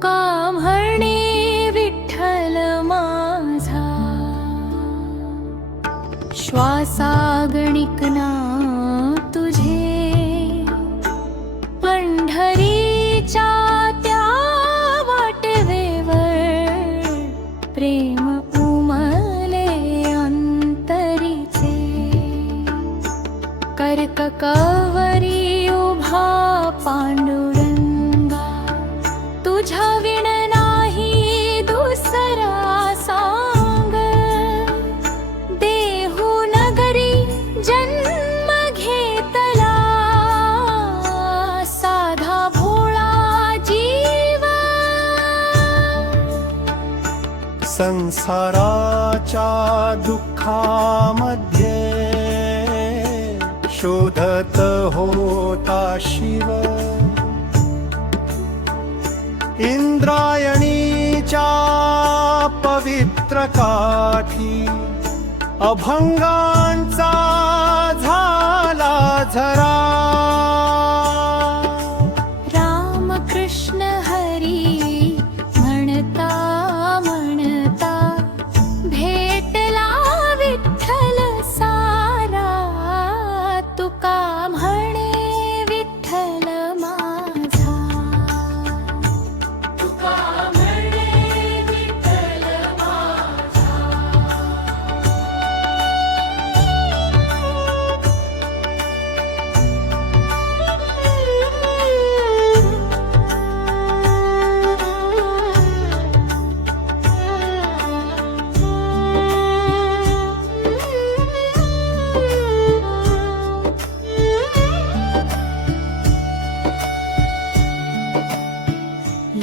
तुका म्हणे विठ्ठल माझा, श्वासागणिक ना तुझे, पंढरीच्या त्या वाटेवर प्रेम उमले अंतरीचे, कर्क कवरी उभा पांडुरंगा, तुझ्या विण नाही दुसरा सांग, देहू नगरी जन्म घेतला, साधा भोळा जीव, संसाराच्या दुःखामध्ये शोधत होता शिव, इंद्रायणीच्या पवित्र काठी अभंगांचा झाला झरा, राम कृष्ण हरी म्हणता म्हणता भेटला विठ्ठल सारा, तुका म्हणे विठ्ठल माझा, तुका म्हणे विठ्ठल माझा.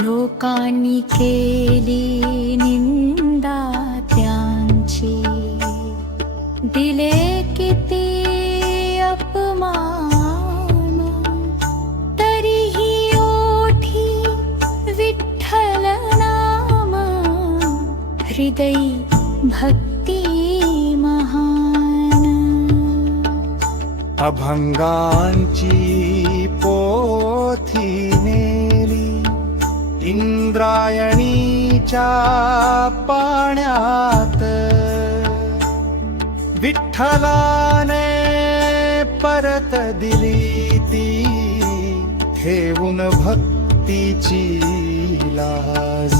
लोकांनी केली निंदा त्यांची, दिले किती अपमान, तरीही ओठी विठ्ठल नाम, हृदयी भक्ती महान, अभंगांची पोथी नेली इंद्रायणीच्या पाण्यात, विठ्ठलाने परत दिली ती, ठेवून भक्तीची लाज,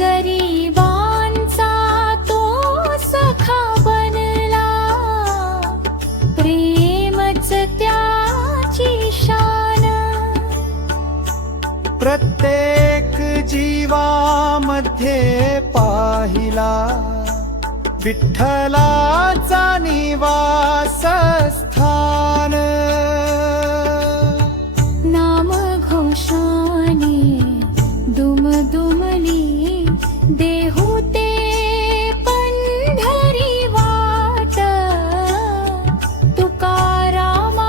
गरिबांचा तो सखा बनला, प्रेमच त्याची शान, प्रत्येक जीवामध्ये पाहिला विठ्ठलाचा निवासस्थान, नाम घोषाने दुमदुमली देहू ते पंढरी वाट, तुकारामांच्या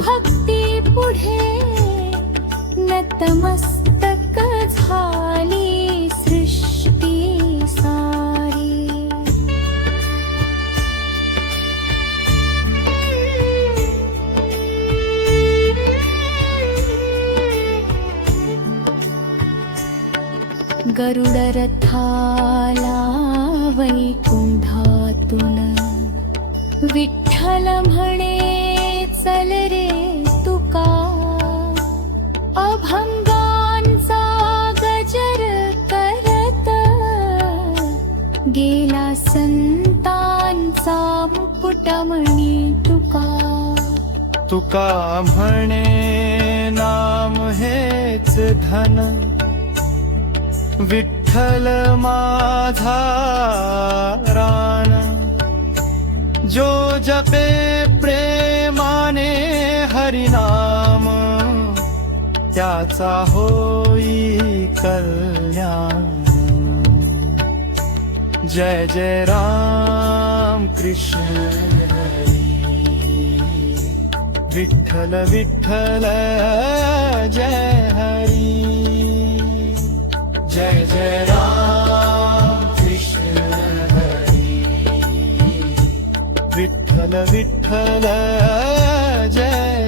भक्ती पुढे नतमस्तक झाली सृष्टी सारी. गरुड रथाला वैकुंठातून विठ्ठल म्हणे चल रे तुका, अभंगांचा गजर करत गेला संतांचा मुकुट म्हणे तुका, तुका म्हणे नाम हेच धन, विठ्ठल माझा रान, जो जपे प्रेमाने हरिनाम, त्याचा होई कल्याण. जय जय राम कृष्ण हरी, विठ्ठल विठ्ठल जय हरी, जय जय राम कृष्ण हरी, विठ्ठल विठ्ठल जय